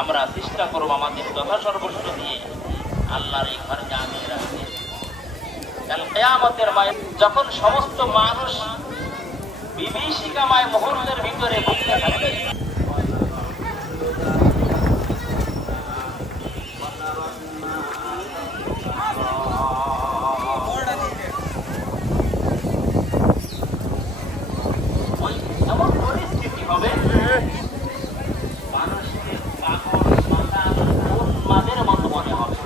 আমরা চেষ্টা করব আমাদের যথা সর্বস্ব দিয়ে আল্লাহর এই ঘর জামিয়ে রাখতে। কাল কিয়ামতের মাঠে যখন সমস্ত মানুষ বিভীষিকাময় মুহূর্তের ভিতরে ভুগতে থাকবে, এমন পরিস্থিতি হবে মানুষকে কাপড় মাথা উন্মাদের মতো মনে হবে।